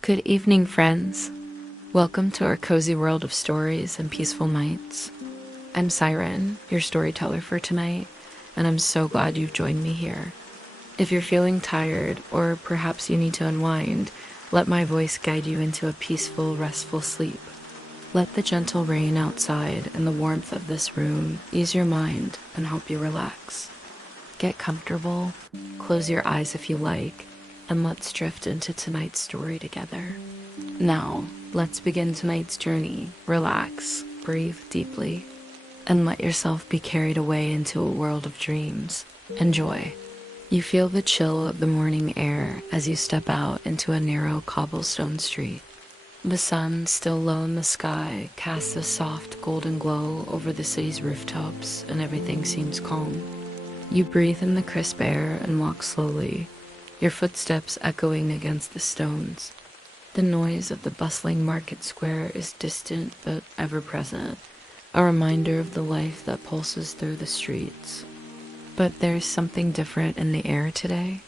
Good evening, friends. Welcome to our cozy world of stories and peaceful nights. I'm Siren, your storyteller for tonight, and I'm so glad you've joined me here. If you're feeling tired, or perhaps you need to unwind, let my voice guide you into a peaceful, restful sleep. Let the gentle rain outside and the warmth of this room ease your mind and help you relax. Get comfortable, close your eyes if you like, and let's drift into tonight's story together. Now, let's begin tonight's journey. Relax, breathe deeply, and let yourself be carried away into a world of dreams. Enjoy. You feel the chill of the morning air as you step out into a narrow cobblestone street. The sun, still low in the sky, casts a soft golden glow over the city's rooftops, and everything seems calm. You breathe in the crisp air and walk slowly, your footsteps echoing against the stones. The noise of the bustling market square is distant but ever present, a reminder of the life that pulses through the streets. But there's something different in the air today.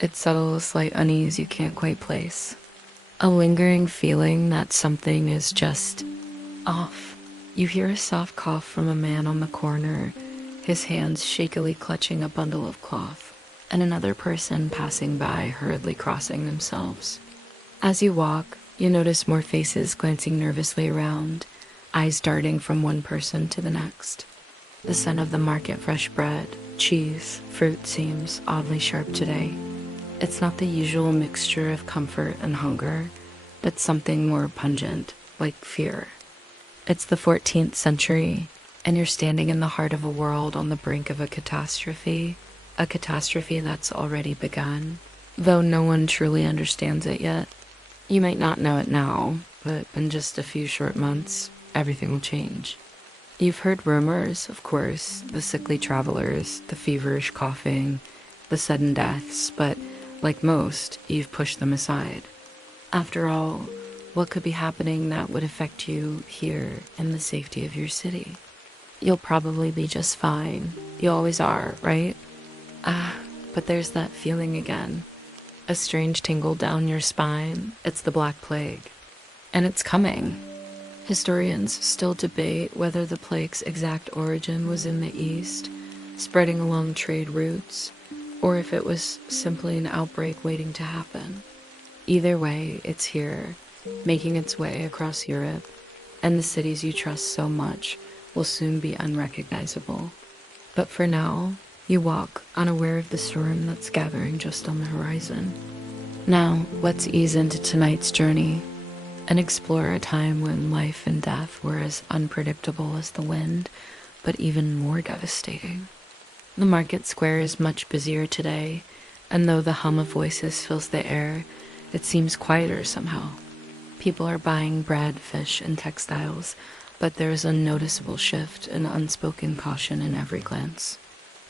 It settles a slight unease you can't quite place. A lingering feeling that something is just off. You hear a soft cough from a man on the corner, his hands shakily clutching a bundle of cloth, and another person passing by hurriedly crossing themselves. As you walk, you notice more faces glancing nervously around, eyes darting from one person to the next. The scent of the market fresh bread, cheese, fruit seems oddly sharp today. It's not the usual mixture of comfort and hunger, but something more pungent, like fear. It's the 14th century, and you're standing in the heart of a world on the brink of a catastrophe that's already begun, though no one truly understands it yet. You might not know it now, but in just a few short months, everything will change. You've heard rumors, of course, the sickly travelers, the feverish coughing, the sudden deaths, but like most, you've pushed them aside. After all, what could be happening that would affect you here in the safety of your city? You'll probably be just fine. You always are, right? But there's that feeling again. A strange tingle down your spine. It's the Black Plague. And it's coming. Historians still debate whether the plague's exact origin was in the East, spreading along trade routes, or if it was simply an outbreak waiting to happen. Either way, it's here, making its way across Europe, and the cities you trust so much will soon be unrecognizable. But for now, you walk, unaware of the storm that's gathering just on the horizon. Now, let's ease into tonight's journey and explore a time when life and death were as unpredictable as the wind, but even more devastating. The market square is much busier today, and though the hum of voices fills the air, it seems quieter somehow. People are buying bread, fish, and textiles, but there is a noticeable shift and unspoken caution in every glance.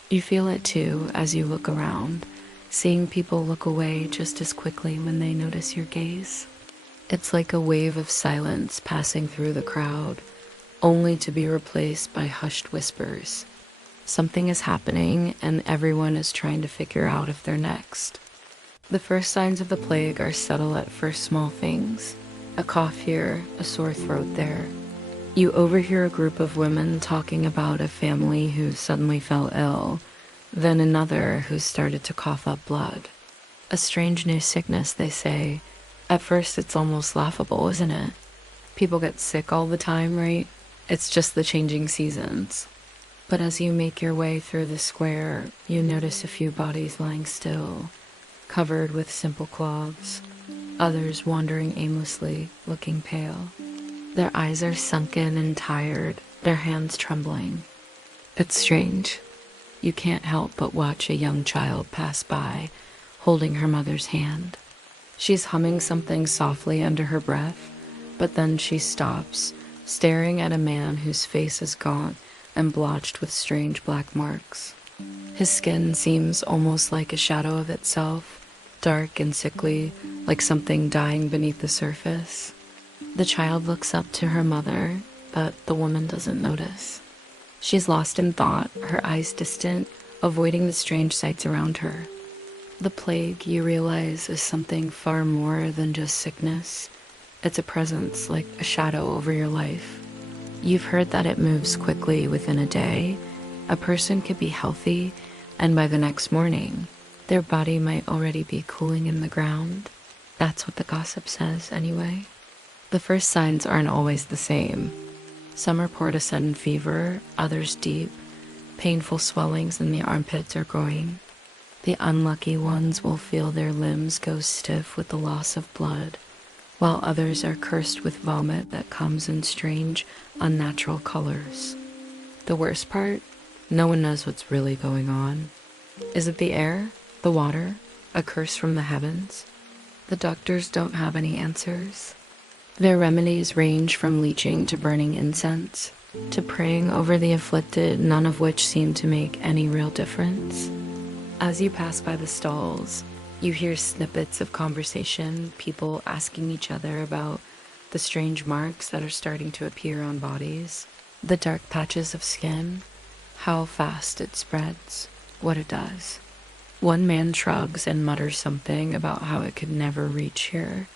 You feel it too as you look around, seeing people look away just as quickly when they notice your gaze. It's like a wave of silence passing through the crowd, only to be replaced by hushed whispers. Something is happening, and everyone is trying to figure out if they're next. The first signs of the plague are subtle at first, small things. A cough here, a sore throat there. You overhear a group of women talking about a family who suddenly fell ill, then another who started to cough up blood. A strange new sickness, they say. At first, it's almost laughable, isn't it? People get sick all the time, right? It's just the changing seasons. But as you make your way through the square, you notice a few bodies lying still, covered with simple cloths, others wandering aimlessly, looking pale. Their eyes are sunken and tired, their hands trembling. It's strange. You can't help but watch a young child pass by, holding her mother's hand. She's humming something softly under her breath, but then she stops, staring at a man whose face is gaunt and blotched with strange black marks. His skin seems almost like a shadow of itself, dark and sickly, like something dying beneath the surface. The child looks up to her mother, but the woman doesn't notice. She's lost in thought, her eyes distant, avoiding the strange sights around her. The plague, you realize, is something far more than just sickness. It's a presence, like a shadow over your life. You've heard that it moves quickly within a day. A person could be healthy, and by the next morning, their body might already be cooling in the ground. That's what the gossip says, anyway. The first signs aren't always the same. Some report a sudden fever, others deep, painful swellings in the armpits or groin. The unlucky ones will feel their limbs go stiff with the loss of blood, while others are cursed with vomit that comes in strange, unnatural colors. The worst part? No one knows what's really going on. Is it the air? The water? A curse from the heavens? The doctors don't have any answers. Their remedies range from leeching to burning incense, to praying over the afflicted, none of which seem to make any real difference. As you pass by the stalls, you hear snippets of conversation, people asking each other about the strange marks that are starting to appear on bodies, the dark patches of skin, how fast it spreads, what it does. One man shrugs and mutters something about how it could never reach here,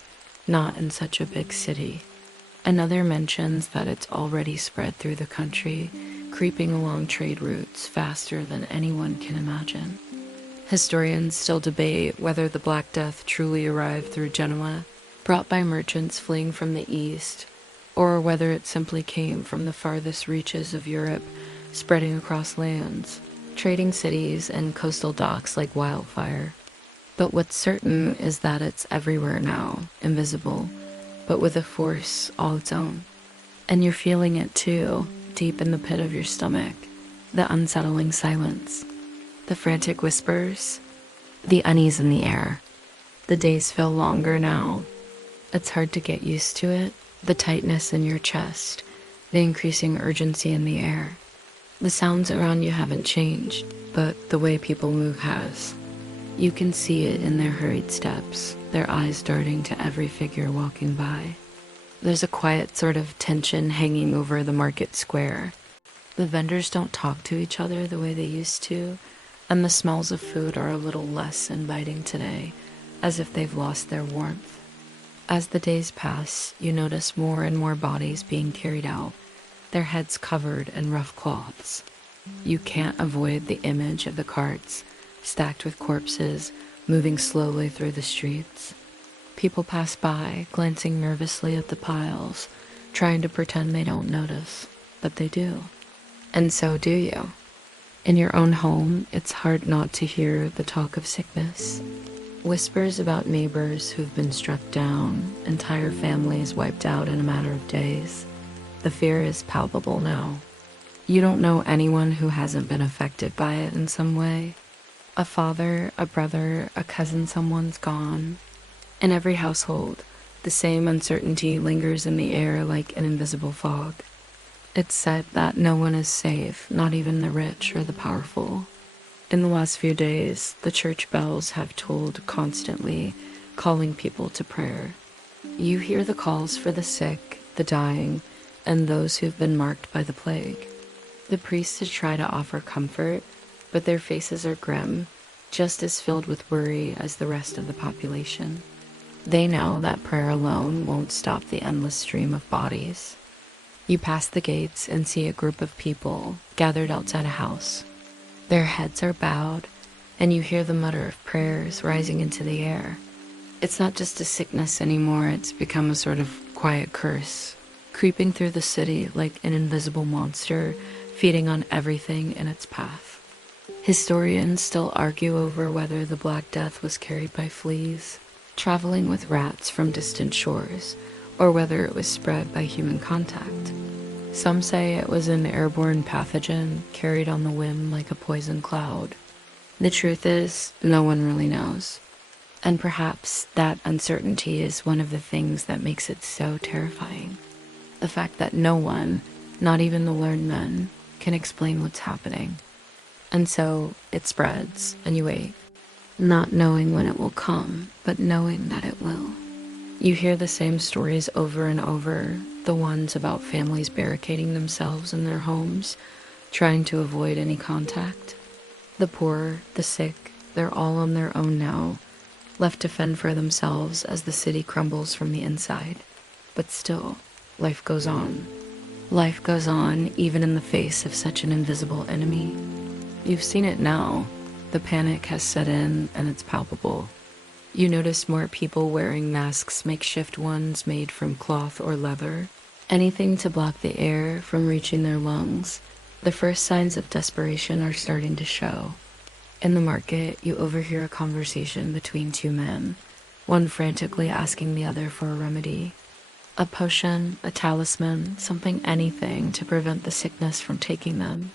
not in such a big city. Another mentions that it's already spread through the country, creeping along trade routes faster than anyone can imagine. Historians still debate whether the Black Death truly arrived through Genoa, brought by merchants fleeing from the east, or whether it simply came from the farthest reaches of Europe, spreading across lands, trading cities and coastal docks like wildfire. But what's certain is that it's everywhere now, invisible, but with a force all its own. And you're feeling it too, deep in the pit of your stomach, the unsettling silence, the frantic whispers, the unease in the air. The days feel longer now. It's hard to get used to it, the tightness in your chest, the increasing urgency in the air. The sounds around you haven't changed, but the way people move has. You can see it in their hurried steps, their eyes darting to every figure walking by. There's a quiet sort of tension hanging over the market square. The vendors don't talk to each other the way they used to, and the smells of food are a little less inviting today, as if they've lost their warmth. As the days pass, you notice more and more bodies being carried out, their heads covered in rough cloths. You can't avoid the image of the carts, stacked with corpses, moving slowly through the streets. People pass by, glancing nervously at the piles, trying to pretend they don't notice, but they do. And so do you. In your own home, it's hard not to hear the talk of sickness. Whispers about neighbors who've been struck down, entire families wiped out in a matter of days. The fear is palpable now. You don't know anyone who hasn't been affected by it in some way. A father, a brother, a cousin someone's gone. In every household, the same uncertainty lingers in the air like an invisible fog. It's said that no one is safe, not even the rich or the powerful. In the last few days, the church bells have tolled constantly, calling people to prayer. You hear the calls for the sick, the dying, and those who've been marked by the plague. The priests try to offer comfort, but their faces are grim, just as filled with worry as the rest of the population. They know that prayer alone won't stop the endless stream of bodies. You pass the gates and see a group of people gathered outside a house. Their heads are bowed, and you hear the mutter of prayers rising into the air. It's not just a sickness anymore, it's become a sort of quiet curse, creeping through the city like an invisible monster, feeding on everything in its path. Historians still argue over whether the Black Death was carried by fleas, traveling with rats from distant shores, or whether it was spread by human contact. Some say it was an airborne pathogen carried on the wind like a poison cloud. The truth is, no one really knows. And perhaps that uncertainty is one of the things that makes it so terrifying. The fact that no one, not even the learned men, can explain what's happening. And so it spreads, and you wait, not knowing when it will come, but knowing that it will. You hear the same stories over and over, the ones about families barricading themselves in their homes, trying to avoid any contact. The poor, the sick, They're all on their own now, left to fend for themselves as the city crumbles from the inside. But still, life goes on. Life goes on even in the face of such an invisible enemy. You've seen it now. The panic has set in and it's palpable. You notice more people wearing masks, makeshift ones made from cloth or leather, anything to block the air from reaching their lungs. The first signs of desperation are starting to show. In the market, you overhear a conversation between two men, one frantically asking the other for a remedy. A potion, a talisman, anything to prevent the sickness from taking them.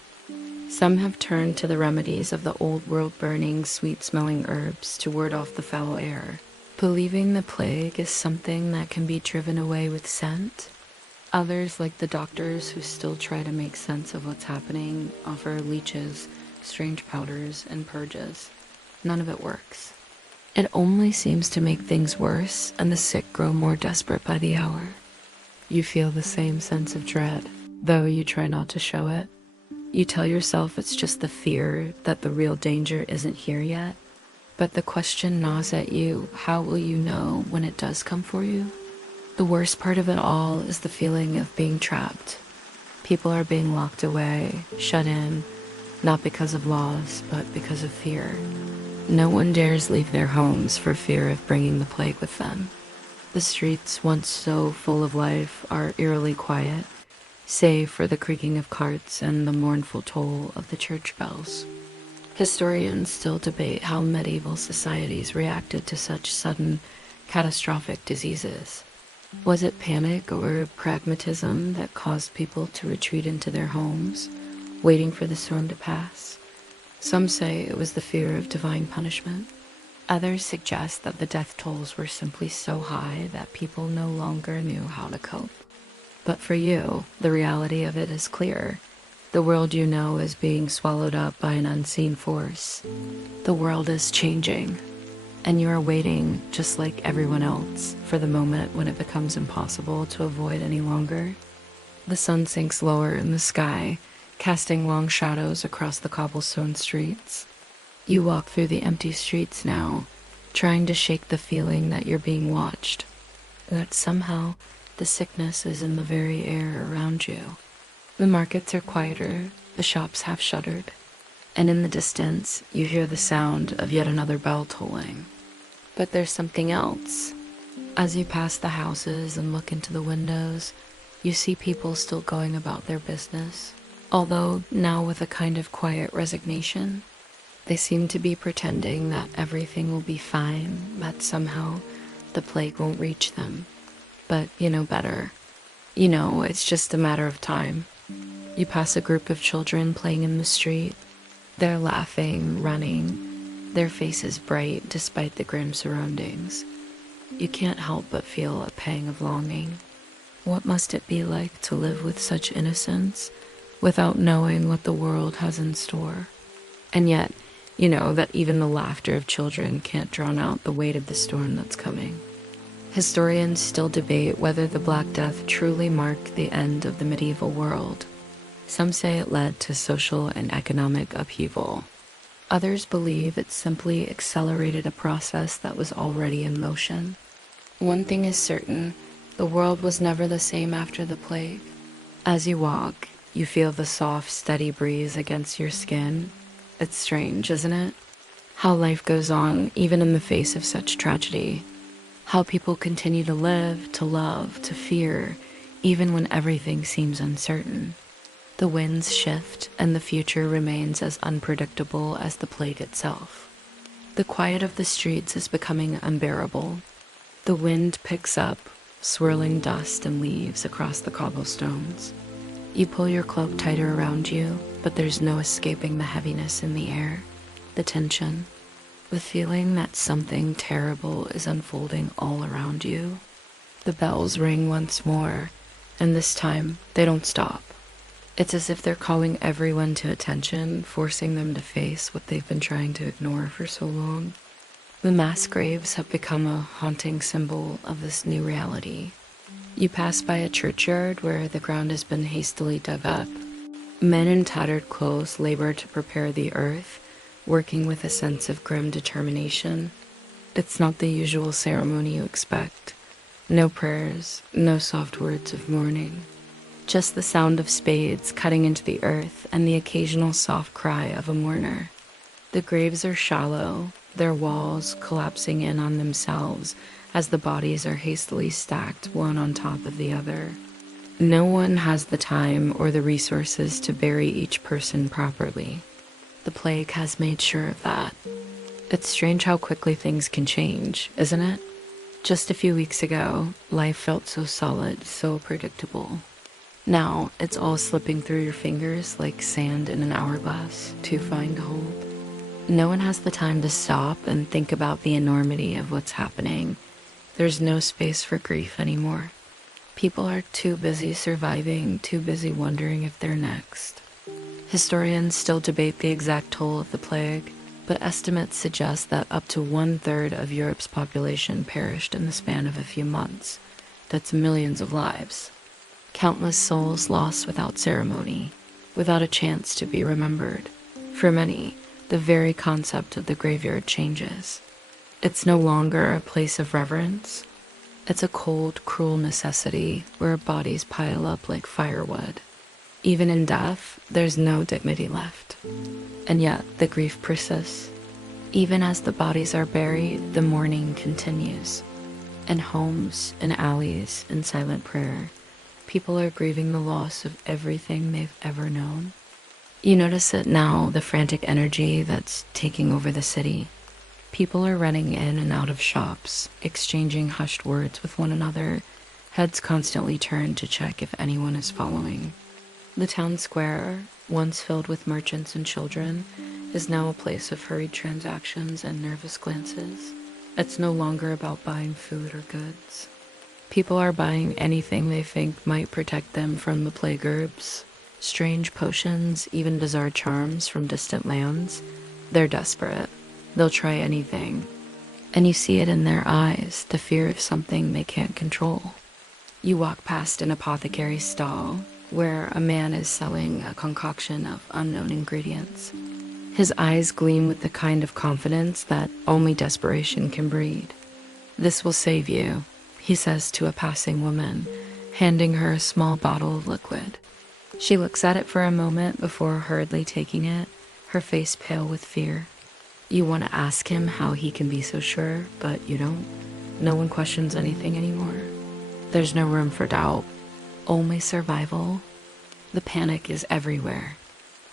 Some have turned to the remedies of the old world burning, sweet-smelling herbs to ward off the foul air, believing the plague is something that can be driven away with scent. Others, like the doctors who still try to make sense of what's happening, offer leeches, strange powders, and purges. None of it works. It only seems to make things worse, and the sick grow more desperate by the hour. You feel the same sense of dread, though you try not to show it. You tell yourself it's just the fear that the real danger isn't here yet. But the question gnaws at you, how will you know when it does come for you? The worst part of it all is the feeling of being trapped. People are being locked away, shut in, not because of laws, but because of fear. No one dares leave their homes for fear of bringing the plague with them. The streets, once so full of life, are eerily quiet, save for the creaking of carts and the mournful toll of the church bells. Historians still debate how medieval societies reacted to such sudden, catastrophic diseases. Was it panic or pragmatism that caused people to retreat into their homes, waiting for the storm to pass? Some say it was the fear of divine punishment. Others suggest that the death tolls were simply so high that people no longer knew how to cope. But for you, the reality of it is clear. The world you know is being swallowed up by an unseen force. The world is changing, and you are waiting, just like everyone else, for the moment when it becomes impossible to avoid any longer. The sun sinks lower in the sky, casting long shadows across the cobblestone streets. You walk through the empty streets now, trying to shake the feeling that you're being watched, that somehow the sickness is in the very air around you. The markets are quieter, the shops have shuttered, and in the distance you hear the sound of yet another bell tolling. But there's something else. As you pass the houses and look into the windows, you see people still going about their business, although now with a kind of quiet resignation. They seem to be pretending that everything will be fine, that somehow the plague won't reach them. But you know better. You know it's just a matter of time. You pass a group of children playing in the street. They're laughing, running, their faces bright despite the grim surroundings. You can't help but feel a pang of longing. What must it be like to live with such innocence without knowing what the world has in store? And yet, you know that even the laughter of children can't drown out the weight of the storm that's coming. Historians still debate whether the Black Death truly marked the end of the medieval world. Some say it led to social and economic upheaval. Others believe it simply accelerated a process that was already in motion. One thing is certain, the world was never the same after the plague. As you walk, you feel the soft, steady breeze against your skin. It's strange, isn't it? How life goes on, even in the face of such tragedy. How people continue to live, to love, to fear, even when everything seems uncertain. The winds shift, and the future remains as unpredictable as the plague itself. The quiet of the streets is becoming unbearable. The wind picks up, swirling dust and leaves across the cobblestones. You pull your cloak tighter around you, but there's no escaping the heaviness in the air, the tension. The feeling that something terrible is unfolding all around you. The bells ring once more, and this time they don't stop. It's as if they're calling everyone to attention, forcing them to face what they've been trying to ignore for so long. The mass graves have become a haunting symbol of this new reality. You pass by a churchyard where the ground has been hastily dug up. Men in tattered clothes labor to prepare the earth, working with a sense of grim determination. It's not the usual ceremony you expect. No prayers, no soft words of mourning. Just the sound of spades cutting into the earth and the occasional soft cry of a mourner. The graves are shallow, their walls collapsing in on themselves as the bodies are hastily stacked one on top of the other. No one has the time or the resources to bury each person properly. The plague has made sure of that. It's strange how quickly things can change, isn't it? Just a few weeks ago, life felt so solid, so predictable. Now, it's all slipping through your fingers like sand in an hourglass, too fine to hold. No one has the time to stop and think about the enormity of what's happening. There's no space for grief anymore. People are too busy surviving, too busy wondering if they're next. Historians still debate the exact toll of the plague, but estimates suggest that up to 1/3 of Europe's population perished in the span of a few months. That's millions of lives. Countless souls lost without ceremony, without a chance to be remembered. For many, the very concept of the graveyard changes. It's no longer a place of reverence. It's a cold, cruel necessity where bodies pile up like firewood. Even in death, there's no dignity left. And yet, the grief persists. Even as the bodies are buried, the mourning continues. In homes, in alleys, in silent prayer, people are grieving the loss of everything they've ever known. You notice it now, the frantic energy that's taking over the city. People are running in and out of shops, exchanging hushed words with one another, heads constantly turned to check if anyone is following. The town square, once filled with merchants and children, is now a place of hurried transactions and nervous glances. It's no longer about buying food or goods. People are buying anything they think might protect them from the plague herbs. Strange potions, even bizarre charms from distant lands. They're desperate. They'll try anything. And you see it in their eyes, the fear of something they can't control. You walk past an apothecary's stall, where a man is selling a concoction of unknown ingredients. His eyes gleam with the kind of confidence that only desperation can breed. "This will save you," he says to a passing woman, handing her a small bottle of liquid. She looks at it for a moment before hurriedly taking it, her face pale with fear. You want to ask him how he can be so sure, but you don't. No one questions anything anymore. There's no room for doubt, only survival. The panic is everywhere.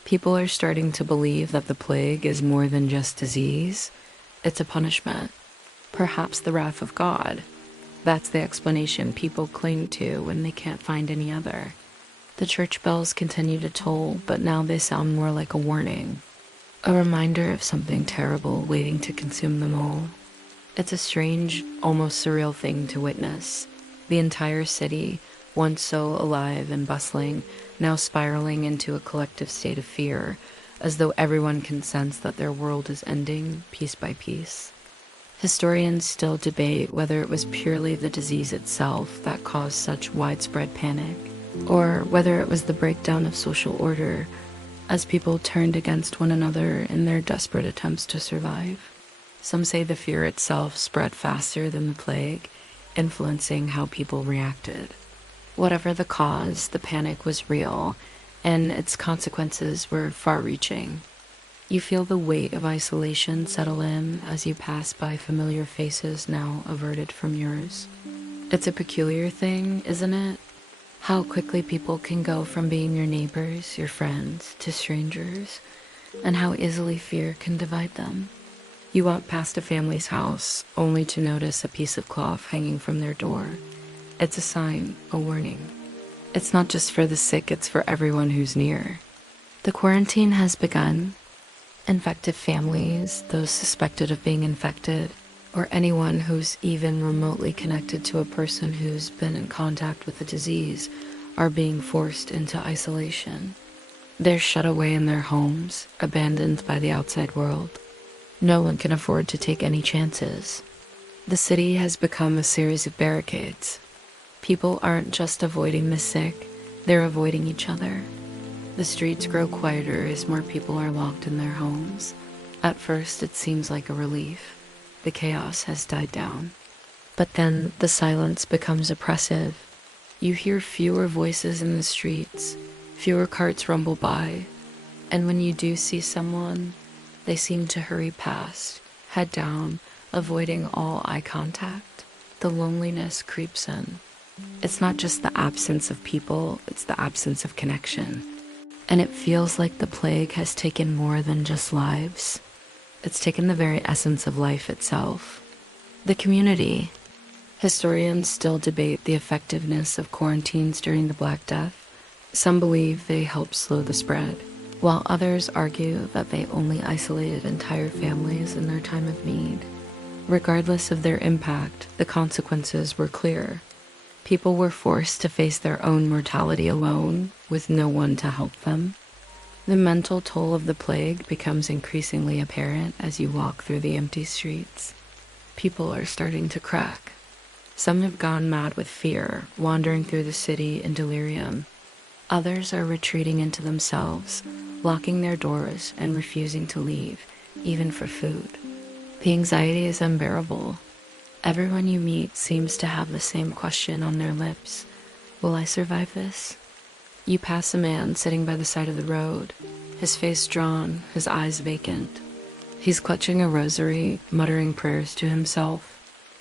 People are starting to believe that the plague is more than just disease. It's a punishment, perhaps the wrath of God. That's the explanation people cling to when they can't find any other. The church bells continue to toll, but now they sound more like a warning, a reminder of something terrible waiting to consume them all. It's a strange, almost surreal thing to witness. The entire city, once so alive and bustling, now spiraling into a collective state of fear, as though everyone can sense that their world is ending piece by piece. Historians still debate whether it was purely the disease itself that caused such widespread panic, or whether it was the breakdown of social order as people turned against one another in their desperate attempts to survive. Some say the fear itself spread faster than the plague, influencing how people reacted. Whatever the cause, the panic was real, and its consequences were far-reaching. You feel the weight of isolation settle in as you pass by familiar faces now averted from yours. It's a peculiar thing, isn't it? How quickly people can go from being your neighbors, your friends, to strangers, and how easily fear can divide them. You walk past a family's house, only to notice a piece of cloth hanging from their door. It's a sign, a warning. It's not just for the sick, it's for everyone who's near. The quarantine has begun. Infected families, those suspected of being infected, or anyone who's even remotely connected to a person who's been in contact with the disease, are being forced into isolation. They're shut away in their homes, abandoned by the outside world. No one can afford to take any chances. The city has become a series of barricades. People aren't just avoiding the sick, they're avoiding each other. The streets grow quieter as more people are locked in their homes. At first, it seems like a relief. The chaos has died down. But then the silence becomes oppressive. You hear fewer voices in the streets, fewer carts rumble by, and when you do see someone, they seem to hurry past, head down, avoiding all eye contact. The loneliness creeps in. It's not just the absence of people, it's the absence of connection. And it feels like the plague has taken more than just lives. It's taken the very essence of life itself. The community. Historians still debate the effectiveness of quarantines during the Black Death. Some believe they helped slow the spread, while others argue that they only isolated entire families in their time of need. Regardless of their impact, the consequences were clear. People were forced to face their own mortality alone, with no one to help them. The mental toll of the plague becomes increasingly apparent as you walk through the empty streets. People are starting to crack. Some have gone mad with fear, wandering through the city in delirium. Others are retreating into themselves, locking their doors and refusing to leave, even for food. The anxiety is unbearable. Everyone you meet seems to have the same question on their lips. Will I survive this? You pass a man sitting by the side of the road, his face drawn, his eyes vacant. He's clutching a rosary, muttering prayers to himself.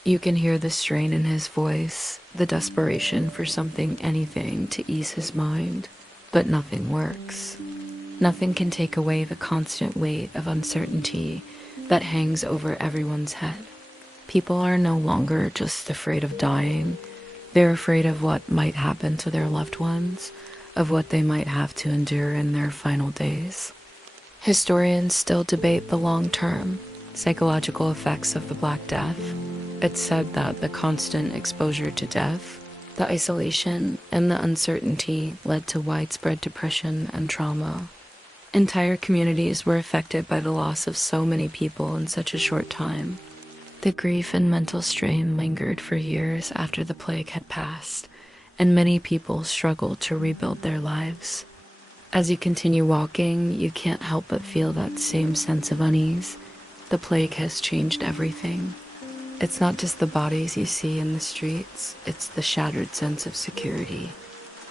You can hear the strain in his voice, the desperation for something, anything, to ease his mind. But nothing works. Nothing can take away the constant weight of uncertainty that hangs over everyone's head. People are no longer just afraid of dying. They're afraid of what might happen to their loved ones, of what they might have to endure in their final days. Historians still debate the long-term psychological effects of the Black Death. It's said that the constant exposure to death, the isolation, and the uncertainty led to widespread depression and trauma. Entire communities were affected by the loss of so many people in such a short time. The grief and mental strain lingered for years after the plague had passed, and many people struggled to rebuild their lives. As you continue walking, you can't help but feel that same sense of unease. The plague has changed everything. It's not just the bodies you see in the streets, it's the shattered sense of security.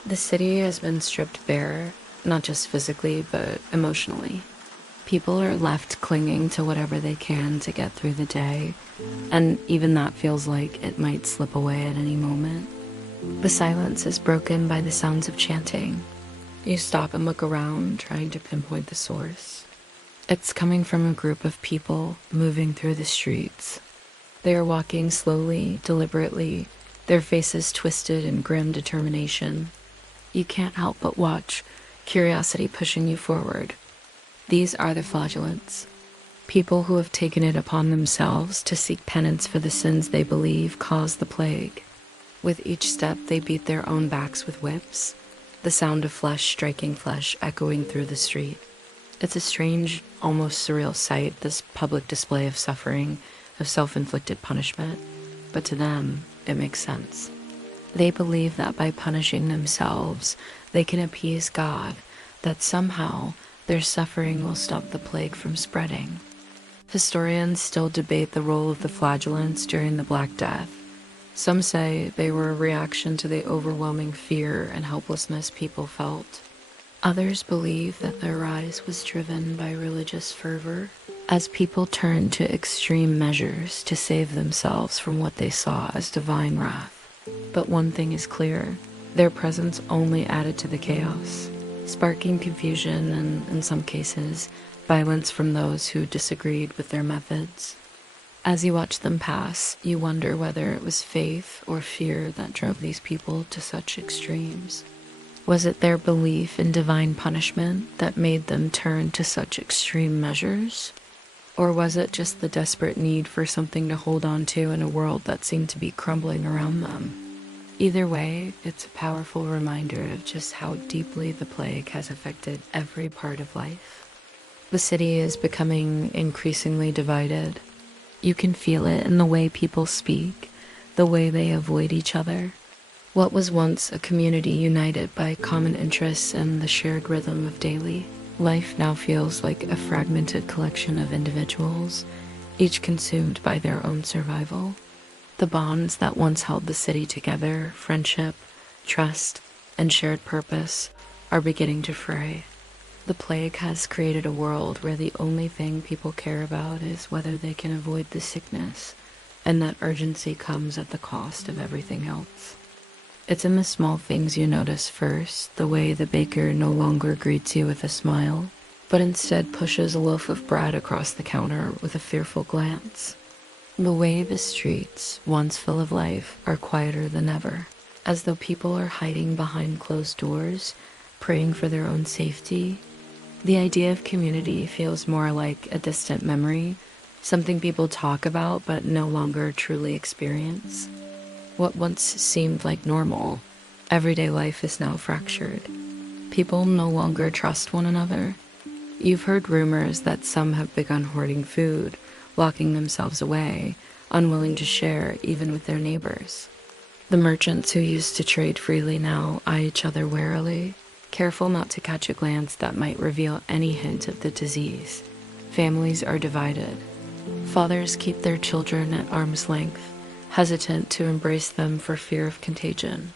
The city has been stripped bare, not just physically, but emotionally. People are left clinging to whatever they can to get through the day, and even that feels like it might slip away at any moment. The silence is broken by the sounds of chanting. You stop and look around, trying to pinpoint the source. It's coming from a group of people moving through the streets. They are walking slowly, deliberately, their faces twisted in grim determination. You can't help but watch, curiosity pushing you forward. These are the flagellants, people who have taken it upon themselves to seek penance for the sins they believe caused the plague. With each step, they beat their own backs with whips, the sound of flesh striking flesh echoing through the street. It's a strange, almost surreal sight, this public display of suffering, of self-inflicted punishment, but to them, it makes sense. They believe that by punishing themselves, they can appease God, that somehow their suffering will stop the plague from spreading. Historians still debate the role of the flagellants during the Black Death. Some say they were a reaction to the overwhelming fear and helplessness people felt. Others believe that their rise was driven by religious fervor, as people turned to extreme measures to save themselves from what they saw as divine wrath. But one thing is clear, their presence only added to the chaos, sparking confusion and, in some cases, violence from those who disagreed with their methods. As you watch them pass, you wonder whether it was faith or fear that drove these people to such extremes. Was it their belief in divine punishment that made them turn to such extreme measures? Or was it just the desperate need for something to hold on to in a world that seemed to be crumbling around them? Either way, it's a powerful reminder of just how deeply the plague has affected every part of life. The city is becoming increasingly divided. You can feel it in the way people speak, the way they avoid each other. What was once a community united by common interests and the shared rhythm of daily Life now feels like a fragmented collection of individuals, each consumed by their own survival. The bonds that once held the city together, friendship, trust, and shared purpose, are beginning to fray. The plague has created a world where the only thing people care about is whether they can avoid the sickness, and that urgency comes at the cost of everything else. It's in the small things you notice first, the way the baker no longer greets you with a smile, but instead pushes a loaf of bread across the counter with a fearful glance. The way the streets, once full of life, are quieter than ever, as though people are hiding behind closed doors, praying for their own safety. The idea of community feels more like a distant memory, something people talk about but no longer truly experience. What once seemed like normal, everyday life is now fractured. People no longer trust one another. You've heard rumors that some have begun hoarding food, locking themselves away, unwilling to share even with their neighbors. The merchants who used to trade freely now eye each other warily, careful not to catch a glance that might reveal any hint of the disease. Families are divided. Fathers keep their children at arm's length, hesitant to embrace them for fear of contagion.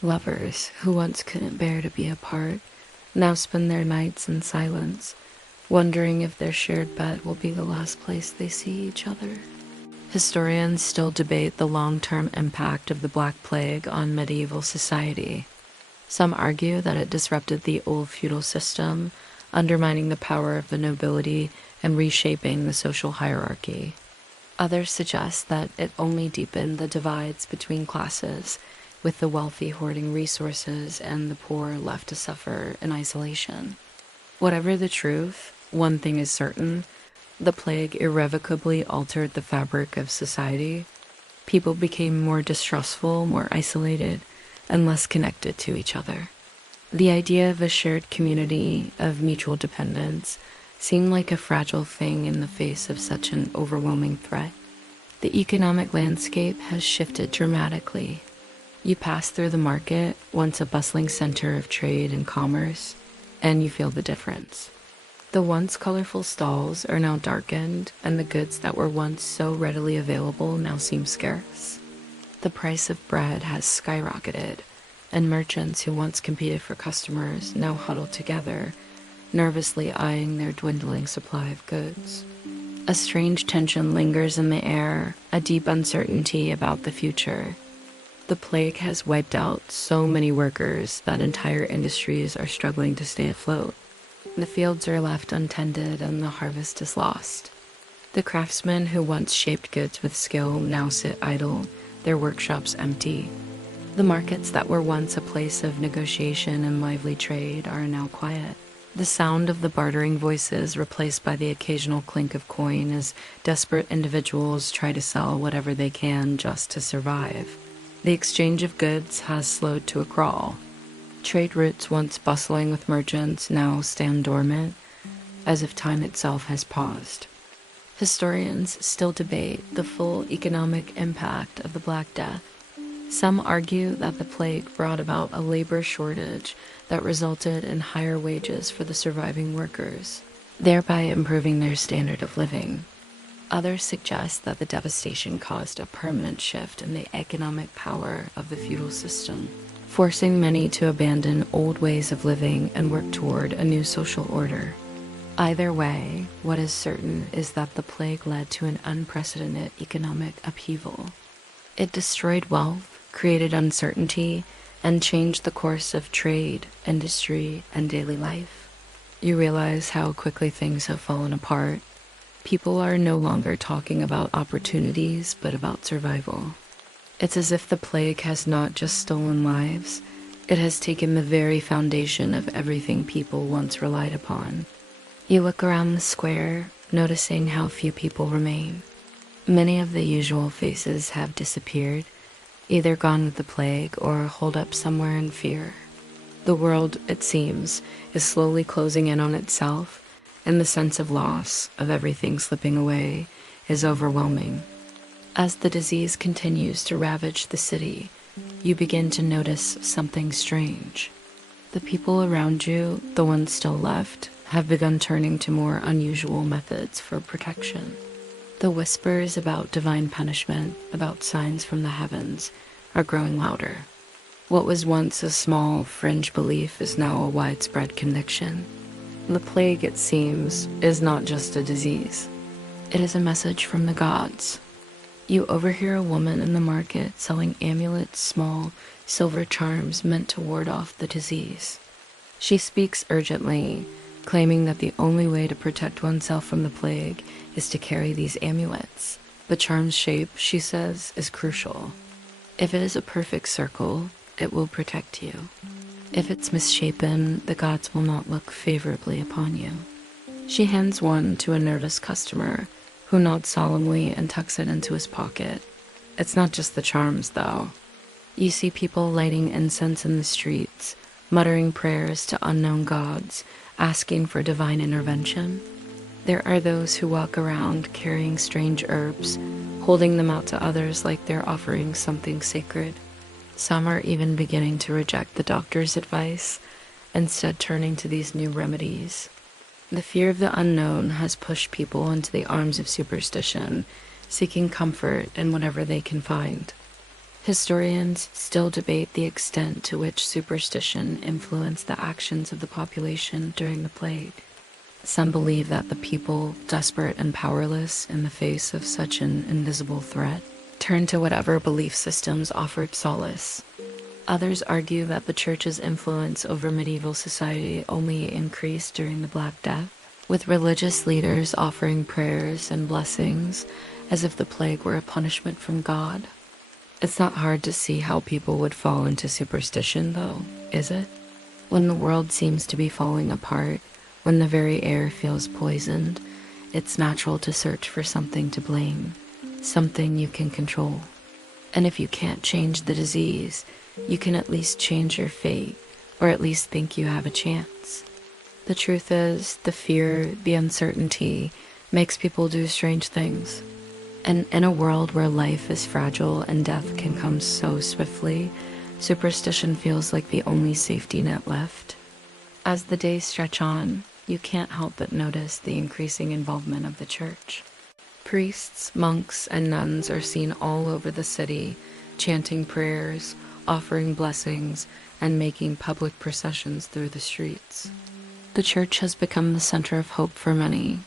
Lovers, who once couldn't bear to be apart, now spend their nights in silence, wondering if their shared bed will be the last place they see each other. Historians still debate the long-term impact of the Black Plague on medieval society. Some argue that it disrupted the old feudal system, undermining the power of the nobility and reshaping the social hierarchy. Others suggest that it only deepened the divides between classes, with the wealthy hoarding resources and the poor left to suffer in isolation. Whatever the truth, one thing is certain: the plague irrevocably altered the fabric of society. People became more distrustful, more isolated, and less connected to each other. The idea of a shared community of mutual dependence seemed like a fragile thing in the face of such an overwhelming threat. The economic landscape has shifted dramatically. You pass through the market, once a bustling center of trade and commerce, and you feel the difference. The once colorful stalls are now darkened, and the goods that were once so readily available now seem scarce. The price of bread has skyrocketed, and merchants who once competed for customers now huddle together, nervously eyeing their dwindling supply of goods. A strange tension lingers in the air, a deep uncertainty about the future. The plague has wiped out so many workers that entire industries are struggling to stay afloat. The fields are left untended and the harvest is lost. The craftsmen who once shaped goods with skill now sit idle, their workshops empty. The markets that were once a place of negotiation and lively trade are now quiet. The sound of the bartering voices replaced by the occasional clink of coin as desperate individuals try to sell whatever they can just to survive. The exchange of goods has slowed to a crawl. Trade routes once bustling with merchants now stand dormant, as if time itself has paused. Historians still debate the full economic impact of the Black Death. Some argue that the plague brought about a labor shortage that resulted in higher wages for the surviving workers, thereby improving their standard of living. Others suggest that the devastation caused a permanent shift in the economic power of the feudal system, forcing many to abandon old ways of living and work toward a new social order. Either way, what is certain is that the plague led to an unprecedented economic upheaval. It destroyed wealth, created uncertainty, and changed the course of trade, industry, and daily life. You realize how quickly things have fallen apart. People are no longer talking about opportunities, but about survival. It's as if the plague has not just stolen lives, it has taken the very foundation of everything people once relied upon. You look around the square, noticing how few people remain. Many of the usual faces have disappeared, either gone with the plague or holed up somewhere in fear. The world, it seems, is slowly closing in on itself, and the sense of loss, of everything slipping away, is overwhelming. As the disease continues to ravage the city, you begin to notice something strange. The people around you, the ones still left, have begun turning to more unusual methods for protection. The whispers about divine punishment, about signs from the heavens, are growing louder. What was once a small, fringe belief is now a widespread conviction. The plague, it seems, is not just a disease. It is a message from the gods. You overhear a woman in the market selling amulets, small, silver charms meant to ward off the disease. She speaks urgently, claiming that the only way to protect oneself from the plague is to carry these amulets. The charm's shape, she says, is crucial. If it is a perfect circle, it will protect you. If it's misshapen, the gods will not look favorably upon you. She hands one to a nervous customer, who nods solemnly and tucks it into his pocket. It's not just the charms, though. You see people lighting incense in the streets, muttering prayers to unknown gods, asking for divine intervention. There are those who walk around carrying strange herbs, holding them out to others like they're offering something sacred. Some are even beginning to reject the doctor's advice, instead turning to these new remedies. The fear of the unknown has pushed people into the arms of superstition, seeking comfort in whatever they can find. Historians still debate the extent to which superstition influenced the actions of the population during the plague. Some believe that the people, desperate and powerless in the face of such an invisible threat, turned to whatever belief systems offered solace. Others argue that the church's influence over medieval society only increased during the Black Death, with religious leaders offering prayers and blessings as if the plague were a punishment from God. It's not hard to see how people would fall into superstition, though, is it? When the world seems to be falling apart, when the very air feels poisoned, it's natural to search for something to blame, something you can control. And if you can't change the disease, you can at least change your fate, or at least think you have a chance. The truth is, the fear, the uncertainty, makes people do strange things. And in a world where life is fragile and death can come so swiftly, superstition feels like the only safety net left. As the days stretch on, you can't help but notice the increasing involvement of the church. Priests, monks, and nuns are seen all over the city, chanting prayers, offering blessings, and making public processions through the streets. The church has become the center of hope for many.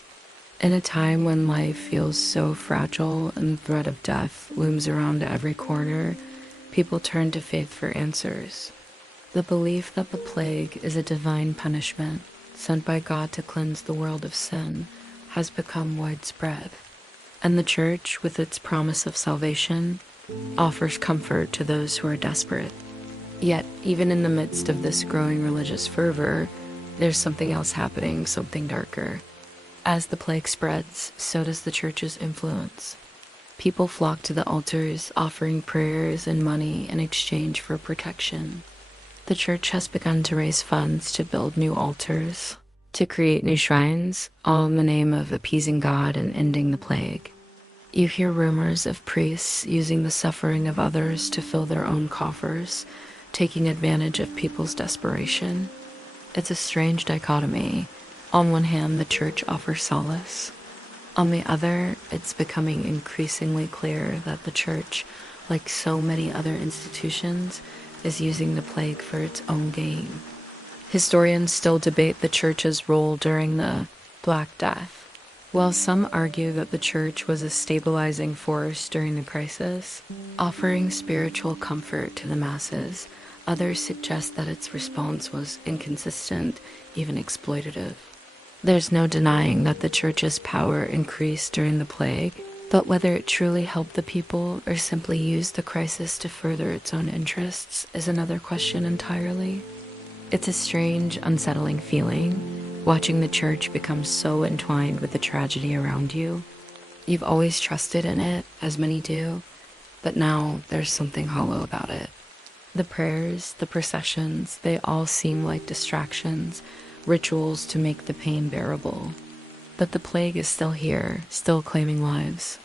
In a time when life feels so fragile and the threat of death looms around every corner, people turn to faith for answers. The belief that the plague is a divine punishment sent by God to cleanse the world of sin has become widespread. And the church, with its promise of salvation, offers comfort to those who are desperate. Yet, even in the midst of this growing religious fervor, there's something else happening, something darker. As the plague spreads, so does the church's influence. People flock to the altars, offering prayers and money in exchange for protection. The church has begun to raise funds to build new altars, to create new shrines, all in the name of appeasing God and ending the plague. You hear rumors of priests using the suffering of others to fill their own coffers, taking advantage of people's desperation. It's a strange dichotomy. On one hand, the church offers solace. On the other, it's becoming increasingly clear that the church, like so many other institutions, is using the plague for its own gain. Historians still debate the church's role during the Black Death. While some argue that the church was a stabilizing force during the crisis, offering spiritual comfort to the masses, others suggest that its response was inconsistent, even exploitative. There's no denying that the church's power increased during the plague, but whether it truly helped the people or simply used the crisis to further its own interests is another question entirely. It's a strange, unsettling feeling, watching the church become so entwined with the tragedy around you. You've always trusted in it, as many do, but now there's something hollow about it. The prayers, the processions, they all seem like distractions, rituals to make the pain bearable. But the plague is still here, still claiming lives.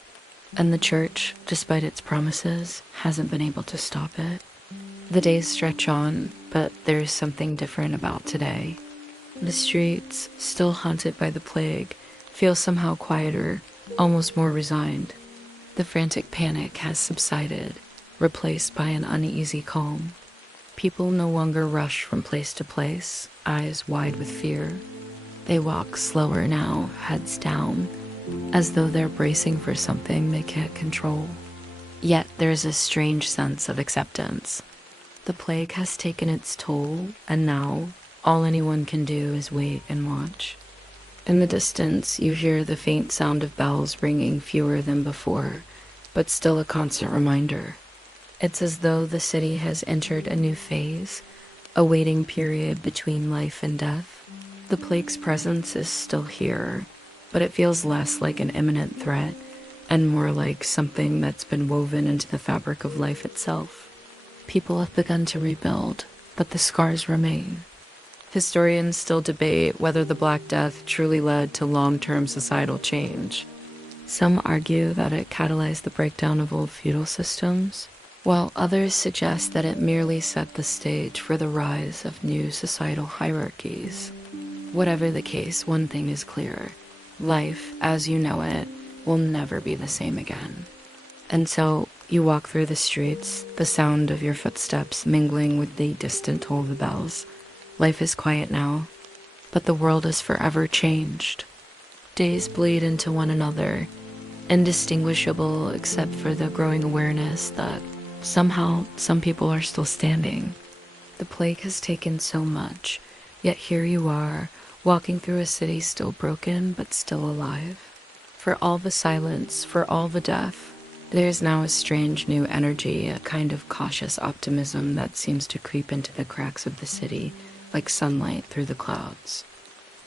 And the church, despite its promises, hasn't been able to stop it. The days stretch on, but there's something different about today. The streets, still haunted by the plague, feel somehow quieter, almost more resigned. The frantic panic has subsided, replaced by an uneasy calm. People no longer rush from place to place, eyes wide with fear. They walk slower now, heads down, as though they're bracing for something they can't control. Yet there's a strange sense of acceptance. The plague has taken its toll, and now all anyone can do is wait and watch. In the distance, you hear the faint sound of bells ringing, fewer than before, but still a constant reminder. It's as though the city has entered a new phase, a waiting period between life and death. The plague's presence is still here, but it feels less like an imminent threat and more like something that's been woven into the fabric of life itself. People have begun to rebuild, but the scars remain. Historians still debate whether the Black Death truly led to long-term societal change. Some argue that it catalyzed the breakdown of old feudal systems, while others suggest that it merely set the stage for the rise of new societal hierarchies. Whatever the case, one thing is clear: life, as you know it, will never be the same again. And so, you walk through the streets, the sound of your footsteps mingling with the distant toll of the bells. Life is quiet now, but the world is forever changed. Days bleed into one another, indistinguishable except for the growing awareness that somehow some people are still standing. The plague has taken so much, yet here you are, walking through a city still broken but still alive. For all the silence, for all the death, there is now a strange new energy, a kind of cautious optimism that seems to creep into the cracks of the city, like sunlight through the clouds.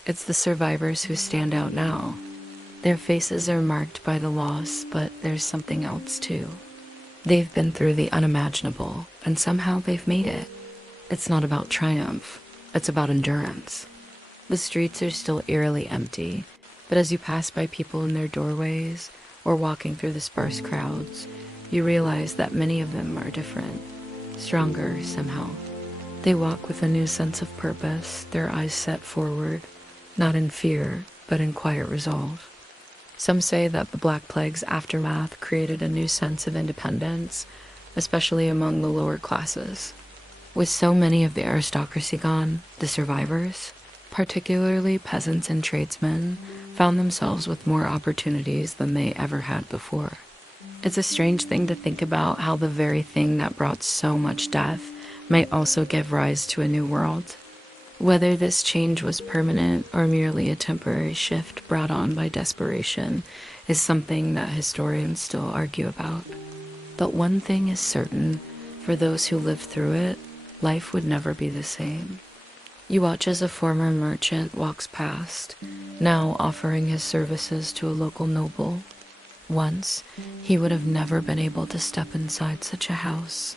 It's the survivors who stand out now. Their faces are marked by the loss, but there's something else too. They've been through the unimaginable, and somehow they've made it. It's not about triumph, it's about endurance. The streets are still eerily empty, but as you pass by people in their doorways or walking through the sparse crowds, you realize that many of them are different, stronger somehow. They walk with a new sense of purpose, their eyes set forward, not in fear, but in quiet resolve. Some say that the Black Plague's aftermath created a new sense of independence, especially among the lower classes. With so many of the aristocracy gone, the survivors, particularly peasants and tradesmen, found themselves with more opportunities than they ever had before. It's a strange thing to think about how the very thing that brought so much death might also give rise to a new world. Whether this change was permanent or merely a temporary shift brought on by desperation is something that historians still argue about. But one thing is certain: for those who lived through it, life would never be the same. You watch as a former merchant walks past, now offering his services to a local noble. Once, he would have never been able to step inside such a house.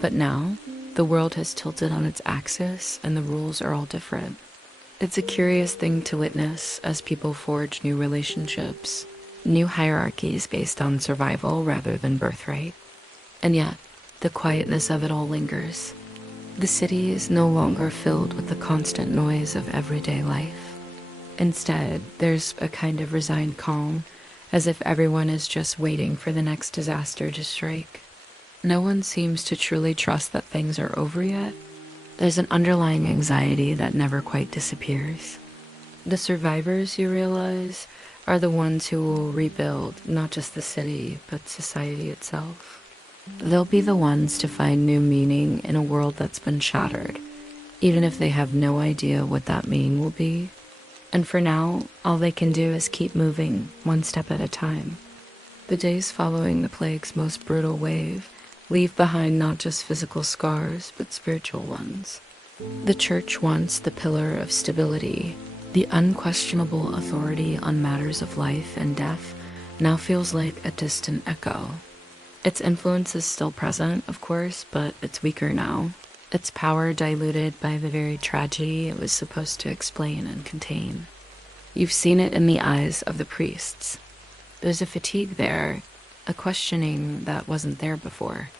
But now, the world has tilted on its axis and the rules are all different. It's a curious thing to witness as people forge new relationships, new hierarchies based on survival rather than birthright. And yet, the quietness of it all lingers. The city is no longer filled with the constant noise of everyday life. Instead, there's a kind of resigned calm, as if everyone is just waiting for the next disaster to strike. No one seems to truly trust that things are over yet. There's an underlying anxiety that never quite disappears. The survivors, you realize, are the ones who will rebuild not just the city, but society itself. They'll be the ones to find new meaning in a world that's been shattered, even if they have no idea what that meaning will be. And for now, all they can do is keep moving, one step at a time. The days following the plague's most brutal wave leave behind not just physical scars, but spiritual ones. The church, once the pillar of stability, the unquestionable authority on matters of life and death, now feels like a distant echo. Its influence is still present, of course, but it's weaker now. Its power diluted by the very tragedy it was supposed to explain and contain. You've seen it in the eyes of the priests. There's a fatigue there, a questioning that wasn't there before.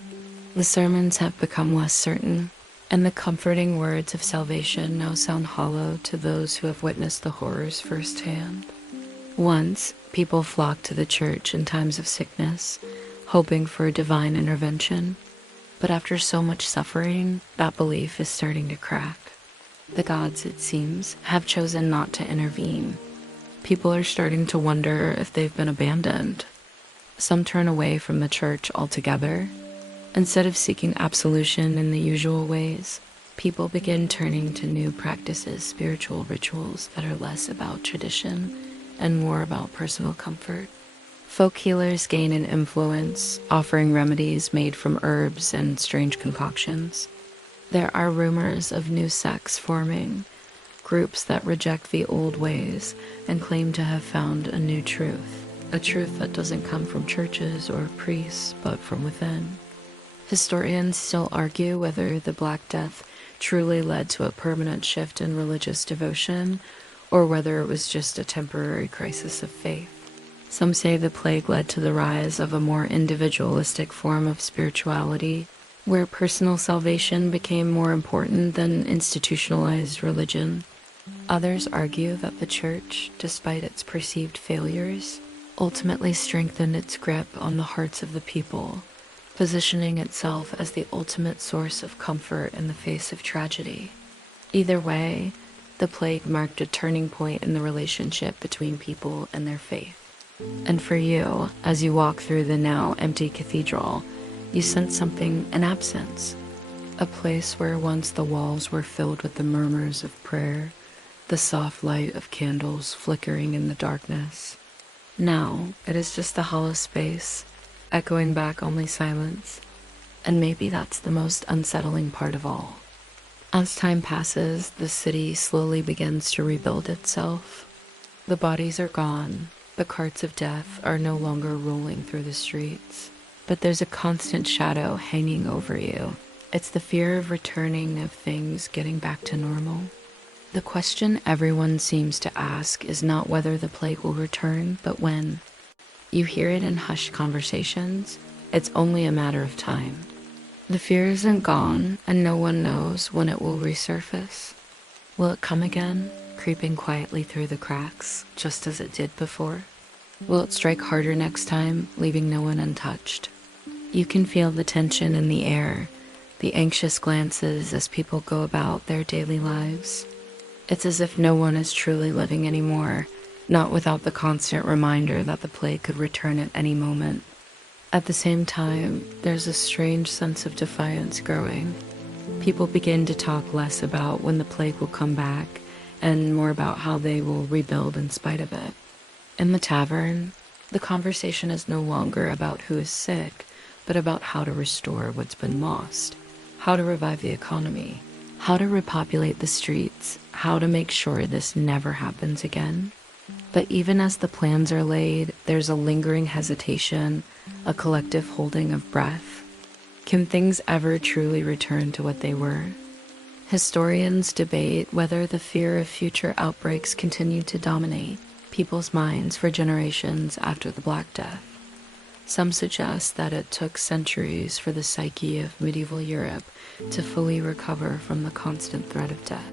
The sermons have become less certain, And the comforting words of salvation now sound hollow to those who have witnessed the horrors firsthand. Once, people flocked to the church in times of sickness, hoping for a divine intervention. But after so much suffering, that belief is starting to crack. The gods, it seems, have chosen not to intervene. People are starting to wonder if they've been abandoned. Some turn away from the church altogether. Instead of seeking absolution in the usual ways, people begin turning to new practices, spiritual rituals that are less about tradition and more about personal comfort. Folk healers gain an influence, offering remedies made from herbs and strange concoctions. There are rumors of new sects forming, groups that reject the old ways and claim to have found a new truth, a truth that doesn't come from churches or priests, but from within. Historians still argue whether the Black Death truly led to a permanent shift in religious devotion, or whether it was just a temporary crisis of faith. Some say the plague led to the rise of a more individualistic form of spirituality, where personal salvation became more important than institutionalized religion. Others argue that the church, despite its perceived failures, ultimately strengthened its grip on the hearts of the people, positioning itself as the ultimate source of comfort in the face of tragedy. Either way, the plague marked a turning point in the relationship between people and their faith. And for you, as you walk through the now empty cathedral, you sense something in absence. A place where once the walls were filled with the murmurs of prayer, the soft light of candles flickering in the darkness. Now, it is just a hollow space, echoing back only silence. And maybe that's the most unsettling part of all. As time passes, the city slowly begins to rebuild itself. The bodies are gone, the carts of death are no longer rolling through the streets, but there's a constant shadow hanging over you. It's the fear of returning, of things getting back to normal. The question everyone seems to ask is not whether the plague will return, but when. You hear it in hushed conversations. It's only a matter of time. The fear isn't gone, and no one knows when it will resurface. Will it come again, creeping quietly through the cracks, just as it did before? Will it strike harder next time, leaving no one untouched? You can feel the tension in the air, the anxious glances as people go about their daily lives. It's as if no one is truly living anymore, not without the constant reminder that the plague could return at any moment. At the same time, there's a strange sense of defiance growing. People begin to talk less about when the plague will come back and more about how they will rebuild in spite of it. In the tavern, the conversation is no longer about who is sick, but about how to restore what's been lost, how to revive the economy, how to repopulate the streets, how to make sure this never happens again. But even as the plans are laid, there's a lingering hesitation, a collective holding of breath. Can things ever truly return to what they were? Historians debate whether the fear of future outbreaks continued to dominate people's minds for generations after the Black Death. Some suggest that it took centuries for the psyche of medieval Europe to fully recover from the constant threat of death.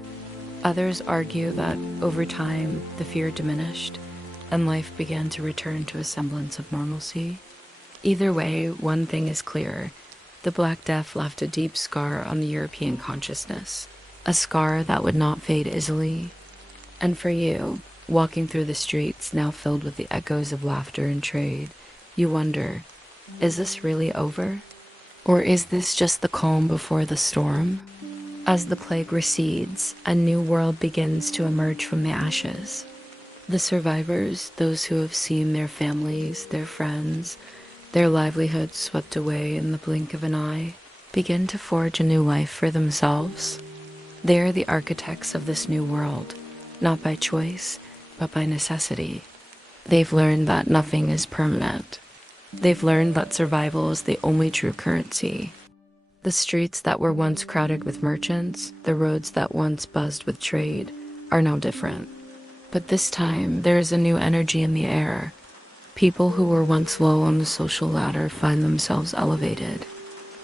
Others argue that over time, the fear diminished, and life began to return to a semblance of normalcy. Either way, one thing is clear. The Black Death left a deep scar on the European consciousness, a scar that would not fade easily. And for you, walking through the streets now filled with the echoes of laughter and trade, you wonder, is this really over? Or is this just the calm before the storm? As the plague recedes, a new world begins to emerge from the ashes. The survivors, those who have seen their families, their friends, their livelihoods swept away in the blink of an eye, begin to forge a new life for themselves. They are the architects of this new world, not by choice, but by necessity. They've learned that nothing is permanent. They've learned that survival is the only true currency. The streets that were once crowded with merchants, the roads that once buzzed with trade, are now different. But this time, there is a new energy in the air. People who were once low on the social ladder find themselves elevated.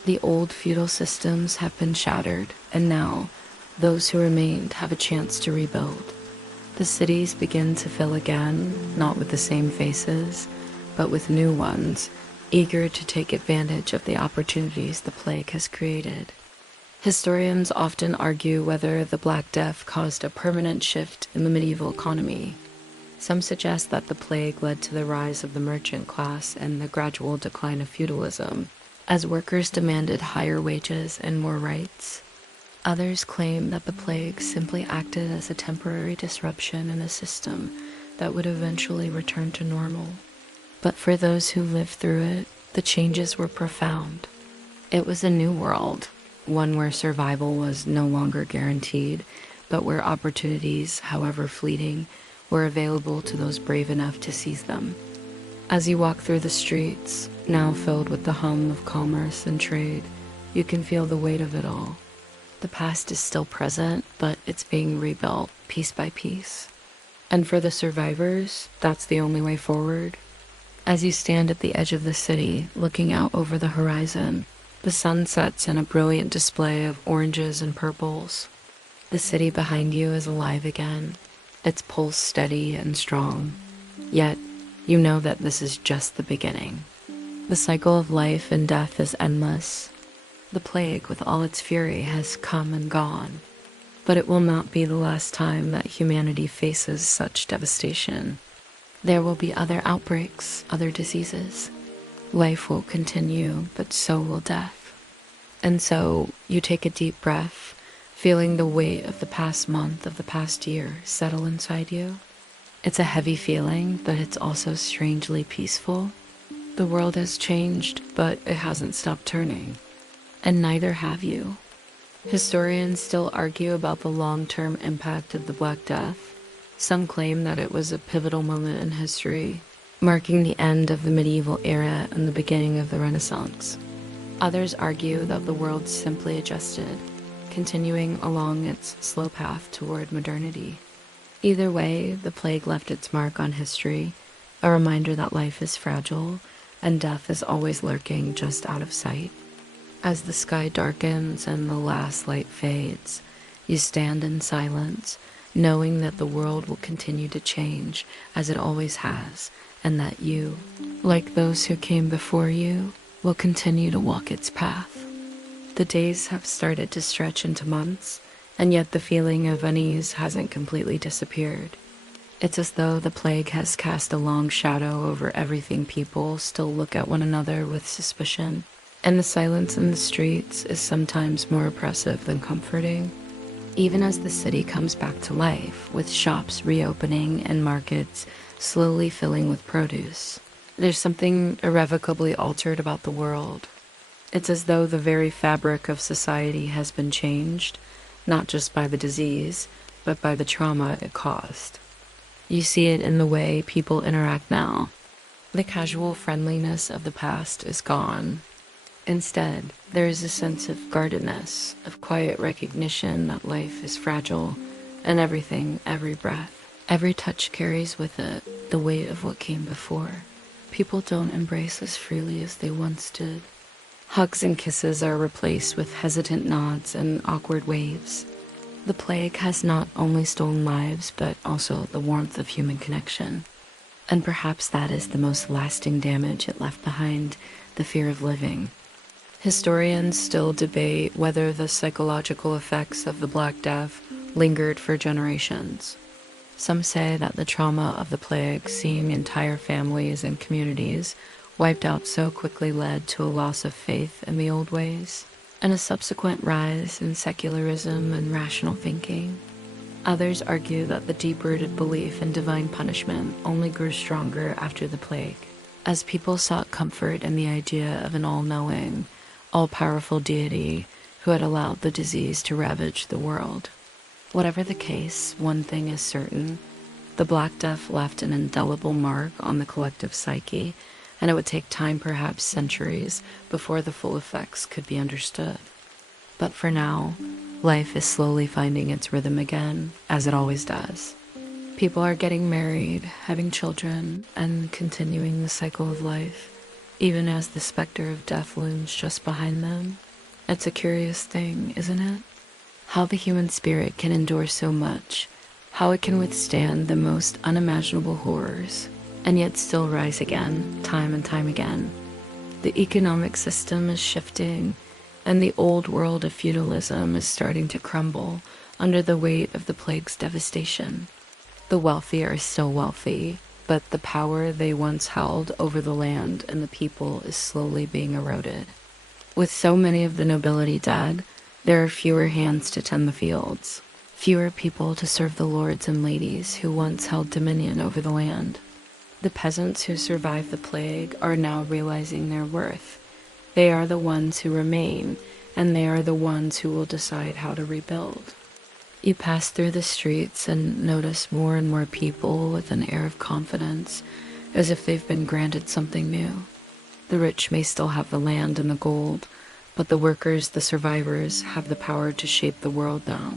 The old feudal systems have been shattered, and now those who remained have a chance to rebuild. The cities begin to fill again, not with the same faces, but with new ones, eager to take advantage of the opportunities the plague has created. Historians often argue whether the Black Death caused a permanent shift in the medieval economy. Some suggest that the plague led to the rise of the merchant class and the gradual decline of feudalism, as workers demanded higher wages and more rights. Others claim that the plague simply acted as a temporary disruption in a system that would eventually return to normal. But for those who lived through it, the changes were profound. It was a new world, one where survival was no longer guaranteed, but where opportunities, however fleeting, were available to those brave enough to seize them. As you walk through the streets, now filled with the hum of commerce and trade, you can feel the weight of it all. The past is still present, but it's being rebuilt piece by piece. And for the survivors, that's the only way forward. As you stand at the edge of the city, looking out over the horizon, the sun sets in a brilliant display of oranges and purples. The city behind you is alive again, its pulse steady and strong. Yet, you know that this is just the beginning. The cycle of life and death is endless. The plague, with all its fury, has come and gone. But it will not be the last time that humanity faces such devastation. There will be other outbreaks, other diseases. Life will continue, but so will death. And so, you take a deep breath, feeling the weight of the past month, of the past year, settle inside you. It's a heavy feeling, but it's also strangely peaceful. The world has changed, but it hasn't stopped turning. And neither have you. Historians still argue about the long-term impact of the Black Death. Some claim that it was a pivotal moment in history, marking the end of the medieval era and the beginning of the Renaissance. Others argue that the world simply adjusted, continuing along its slow path toward modernity. Either way, the plague left its mark on history, a reminder that life is fragile and death is always lurking just out of sight. As the sky darkens and the last light fades, you stand in silence, knowing that the world will continue to change as it always has, and that you, like those who came before you, will continue to walk its path. The days have started to stretch into months, and yet the feeling of unease hasn't completely disappeared. It's as though the plague has cast a long shadow over everything. People still look at one another with suspicion, and the silence in the streets is sometimes more oppressive than comforting. Even as the city comes back to life, with shops reopening and markets slowly filling with produce, there's something irrevocably altered about the world. It's as though the very fabric of society has been changed, not just by the disease, but by the trauma it caused. You see it in the way people interact now. The casual friendliness of the past is gone. Instead, there is a sense of guardedness, of quiet recognition that life is fragile, and everything, every breath, every touch carries with it the weight of what came before. People don't embrace as freely as they once did. Hugs and kisses are replaced with hesitant nods and awkward waves. The plague has not only stolen lives, but also the warmth of human connection. And perhaps that is the most lasting damage it left behind, the fear of living. Historians still debate whether the psychological effects of the Black Death lingered for generations. Some say that the trauma of the plague, seeing entire families and communities wiped out so quickly, led to a loss of faith in the old ways, and a subsequent rise in secularism and rational thinking. Others argue that the deep-rooted belief in divine punishment only grew stronger after the plague, as people sought comfort in the idea of an all-knowing, all-powerful deity who had allowed the disease to ravage the world. Whatever the case, one thing is certain: the Black Death left an indelible mark on the collective psyche, and it would take time, perhaps centuries, before the full effects could be understood. But for now, life is slowly finding its rhythm again, as it always does. People are getting married, having children, and continuing the cycle of life. even as the specter of death looms just behind them. It's a curious thing, isn't it? How the human spirit can endure so much, how it can withstand the most unimaginable horrors, and yet still rise again, time and time again. The economic system is shifting, and the old world of feudalism is starting to crumble under the weight of the plague's devastation. The wealthy are still wealthy, but the power they once held over the land and the people is slowly being eroded. With so many of the nobility dead, there are fewer hands to tend the fields, fewer people to serve the lords and ladies who once held dominion over the land. The peasants who survived the plague are now realizing their worth. They are the ones who remain, and they are the ones who will decide how to rebuild. You pass through the streets and notice more and more people with an air of confidence, as if they've been granted something new. The rich may still have the land and the gold, but the workers, the survivors, have the power to shape the world now.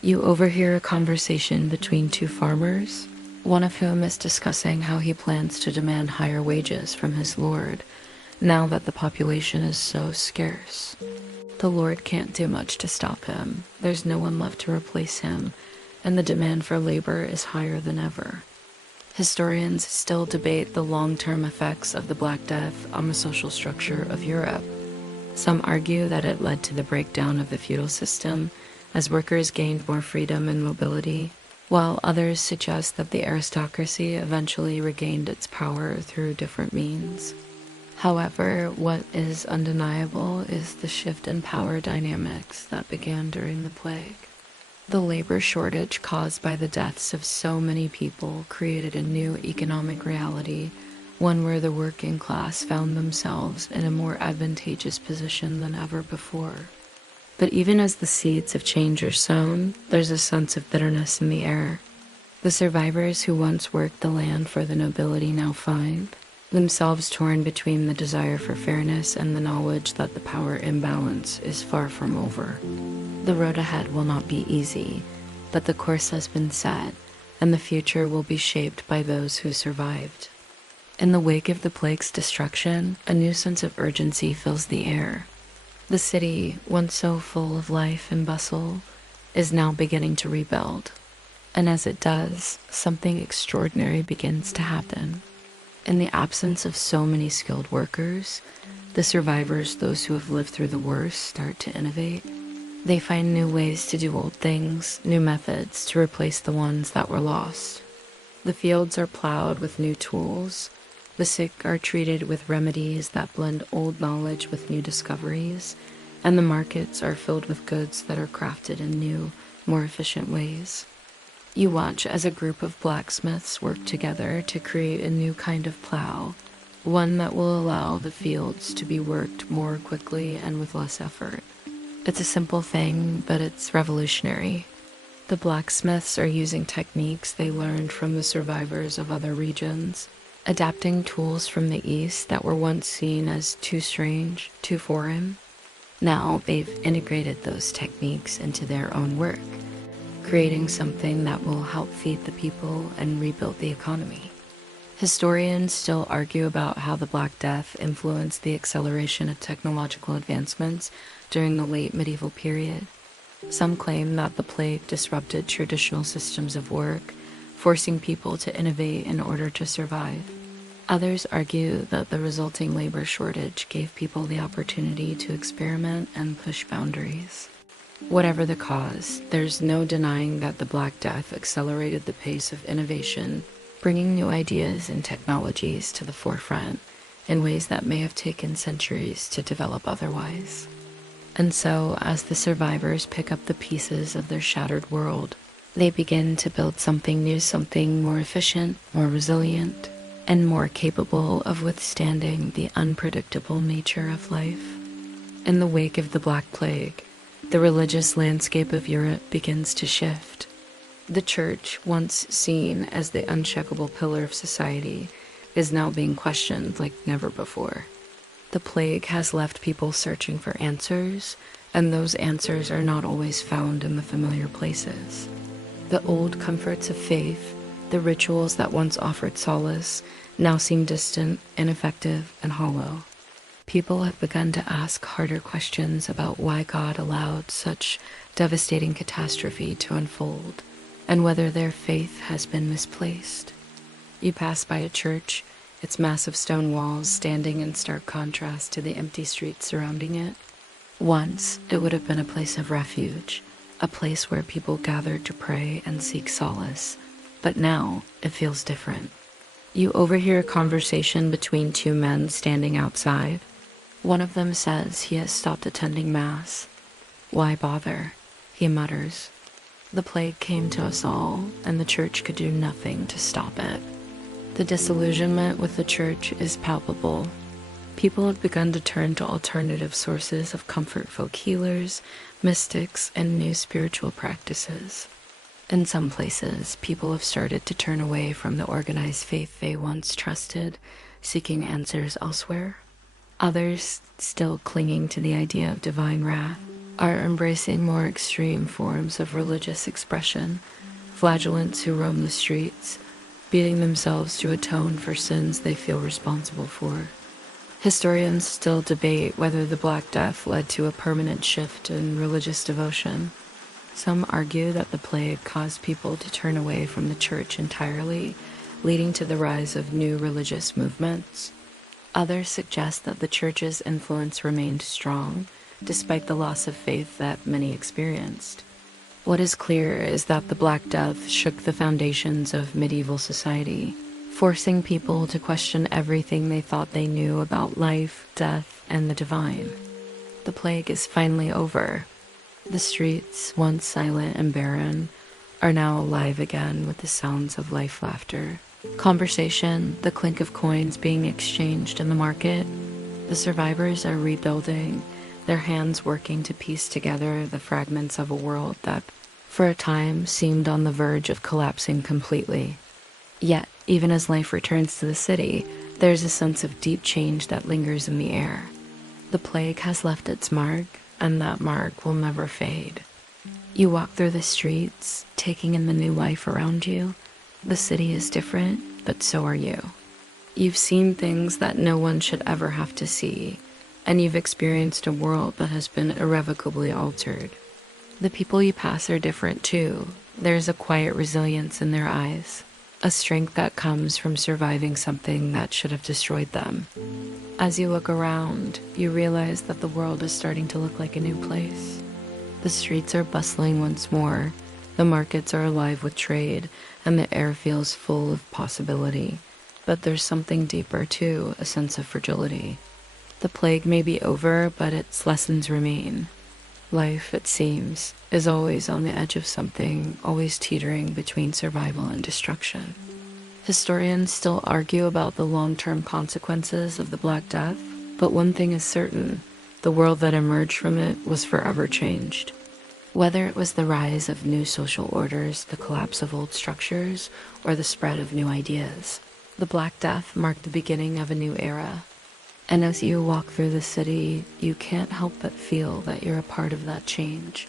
You overhear a conversation between two farmers, one of whom is discussing how he plans to demand higher wages from his lord, now that the population is so scarce. The lord can't do much to stop him. There's no one left to replace him, and the demand for labor is higher than ever. Historians still debate the long-term effects of the Black Death on the social structure of Europe. Some argue that it led to the breakdown of the feudal system as workers gained more freedom and mobility, while others suggest that the aristocracy eventually regained its power through different means. However, what is undeniable is the shift in power dynamics that began during the plague. The labor shortage caused by the deaths of so many people created a new economic reality, one where the working class found themselves in a more advantageous position than ever before. But even as the seeds of change are sown, there's a sense of bitterness in the air. The survivors who once worked the land for the nobility now find themselves torn between the desire for fairness and the knowledge that the power imbalance is far from over. The road ahead will not be easy, but the course has been set, and the future will be shaped by those who survived. In the wake of the plague's destruction, a new sense of urgency fills the air. The city, once so full of life and bustle, is now beginning to rebuild. And as it does, something extraordinary begins to happen. In the absence of so many skilled workers, the survivors, those who have lived through the worst, start to innovate. They find new ways to do old things, new methods to replace the ones that were lost. The fields are plowed with new tools. The sick are treated with remedies that blend old knowledge with new discoveries, and the markets are filled with goods that are crafted in new, more efficient ways. You watch as a group of blacksmiths work together to create a new kind of plow, one that will allow the fields to be worked more quickly and with less effort. It's a simple thing, but it's revolutionary. The blacksmiths are using techniques they learned from the survivors of other regions, adapting tools from the East that were once seen as too strange, too foreign. Now they've integrated those techniques into their own work, creating something that will help feed the people and rebuild the economy. Historians still argue about how the Black Death influenced the acceleration of technological advancements during the late medieval period. Some claim that the plague disrupted traditional systems of work, forcing people to innovate in order to survive. Others argue that the resulting labor shortage gave people the opportunity to experiment and push boundaries. Whatever the cause, there's no denying that the Black Death accelerated the pace of innovation, bringing new ideas and technologies to the forefront in ways that may have taken centuries to develop otherwise. And so, as the survivors pick up the pieces of their shattered world, they begin to build something new, something more efficient, more resilient, and more capable of withstanding the unpredictable nature of life. In the wake of the Black Plague, the religious landscape of Europe begins to shift. The church, once seen as the unshakable pillar of society, is now being questioned like never before. The plague has left people searching for answers, and those answers are not always found in the familiar places. The old comforts of faith, the rituals that once offered solace, now seem distant, ineffective, and hollow. People have begun to ask harder questions about why God allowed such devastating catastrophe to unfold, and whether their faith has been misplaced. You pass by a church, its massive stone walls standing in stark contrast to the empty streets surrounding it. Once, it would have been a place of refuge, a place where people gathered to pray and seek solace, but now it feels different. You overhear a conversation between two men standing outside. One of them says he has stopped attending Mass. "Why bother?" he mutters. "The plague came to us all, and the church could do nothing to stop it." The disillusionment with the church is palpable. People have begun to turn to alternative sources of comfort folk healers, mystics, and new spiritual practices. In some places, people have started to turn away from the organized faith they once trusted, seeking answers elsewhere. Others, still clinging to the idea of divine wrath, are embracing more extreme forms of religious expression, flagellants who roam the streets, beating themselves to atone for sins they feel responsible for. Historians still debate whether the Black Death led to a permanent shift in religious devotion. Some argue that the plague caused people to turn away from the church entirely, leading to the rise of new religious movements. Others suggest that the church's influence remained strong, despite the loss of faith that many experienced. What is clear is that the Black Death shook the foundations of medieval society, forcing people to question everything they thought they knew about life, death, and the divine. The plague is finally over. The streets, once silent and barren, are now alive again with the sounds of life, laughter, conversation, the clink of coins being exchanged in the market. The survivors are rebuilding, their hands working to piece together the fragments of a world that, for a time, seemed on the verge of collapsing completely. Yet, even as life returns to the city, there's a sense of deep change that lingers in the air. The plague has left its mark, and that mark will never fade. You walk through the streets, taking in the new life around you. The city is different, but so are you. You've seen things that no one should ever have to see, and you've experienced a world that has been irrevocably altered. The people you pass are different too. There's a quiet resilience in their eyes, a strength that comes from surviving something that should have destroyed them. As you look around, you realize that the world is starting to look like a new place. The streets are bustling once more, the markets are alive with trade, and the air feels full of possibility. But there's something deeper too, a sense of fragility. The plague may be over, but its lessons remain. Life, it seems, is always on the edge of something, always teetering between survival and destruction. Historians still argue about the long-term consequences of the Black Death, but one thing is certain: the world that emerged from it was forever changed. Whether it was the rise of new social orders, the collapse of old structures, or the spread of new ideas, the Black Death marked the beginning of a new era. And as you walk through the city, you can't help but feel that you're a part of that change,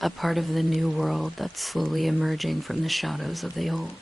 a part of the new world that's slowly emerging from the shadows of the old.